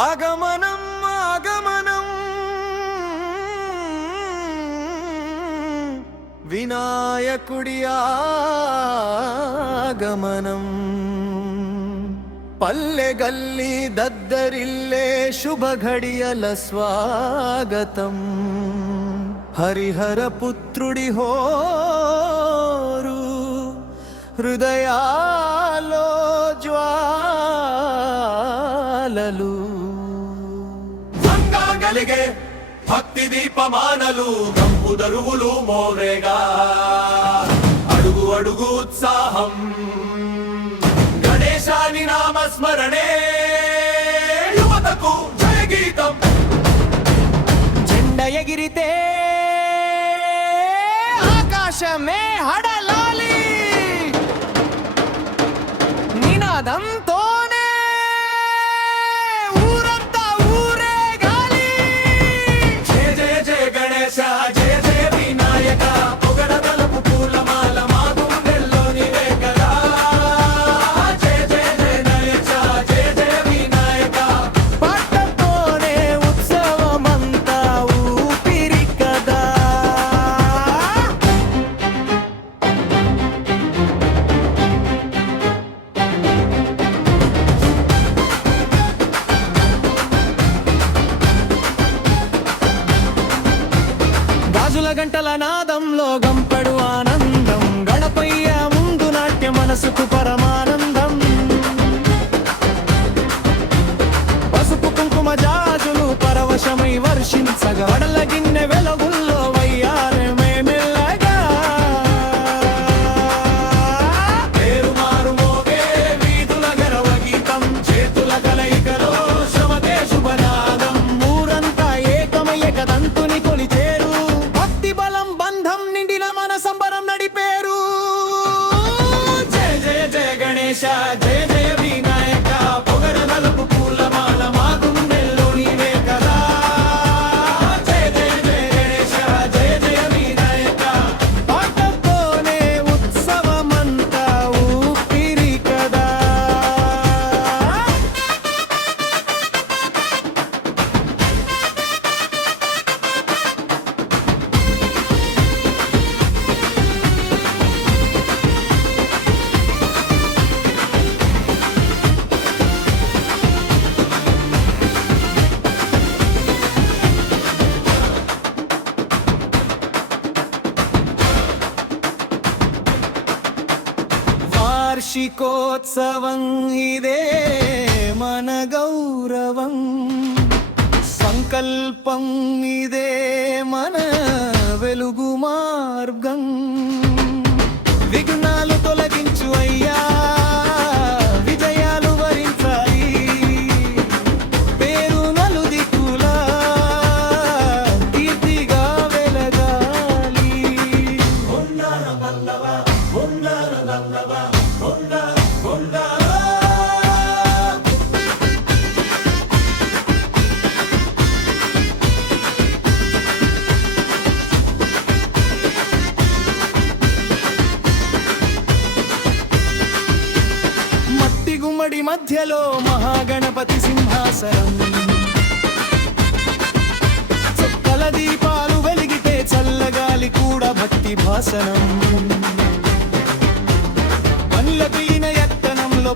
ఆగమనం ఆగమనం వినాయకుడి ఆగమనం పల్లె గల్లి దద్దరిల్లే శుభ ఘడియల స్వాగతం హరిహర పుత్రుడి హోరు హృదయాలో జ్వాలలు గలిగే భక్తి దీపమానలు గంపు దరువులు మోరేగా అడుగు అడుగు ఉత్సాహం గణేశాని నామస్మరణే యువతకు జయ గీతం జెండ ఎగిరితే ఆకాశమే హడలాలి నినాదంతోనే ఊరంతా ఊరేగాలి జయ జయ జయ గణేశ జయ జయ వినాయక పొగడ తలపు పూలమాల మా గుండెల్లో నీవే కదా జయ జయ జయ గణేశ జయ జయ వినాయక పాటతోనే ఉత్సవమంతా ఊపిరి కదా గాజుల గంటల నాదంలో గంపెడు ఆనందం గణపయ్య ముందు నాట్య మనసుకు పరమానందం పసుపు కుంకుమ జాజులు పరవశమై వర్షించగా వడల గిన్నె వెలుగుల్లో వయ్యారమే మెల్లగా పేరు మారు మోగే వీధుల గరవ గీతం చేతుల కలయికలో శ్రమతే శుభనాదం ఊరంతా ఏకమయ్య కదంతుని కొలిచేరు భక్తి బలం బంధం నిండిన మన సంబరం నడిపేరు జయ జయ జయ గణేశ జయ జయ వినాయక పొగడ నలుపు పూలమాల మా గుండెల్లో నీవే కదా జయ జయ జయ గణేశ జయ జయ వినాయక పాటతోనే ఉత్సవమంతా ఊపిరి కదా వార్షికోత్సవం ఇదే మన గౌరవం సంకల్పం ఇదే మన వెలుగు మార్గం విఘ్నాలు తొలగించు అయ్యా విజయాలు వరించాలి పేరు నలుదిక్కుల కీర్తిగా వెలగాలి మట్టి గుమ్మడి మధ్యలో మహాగణపతి సింహాసనం చుక్కల దీపాలు వెలిగితే చల్లగాలి కూడా భక్తి భాసనం పనులకు ఈయన యత్తనంలో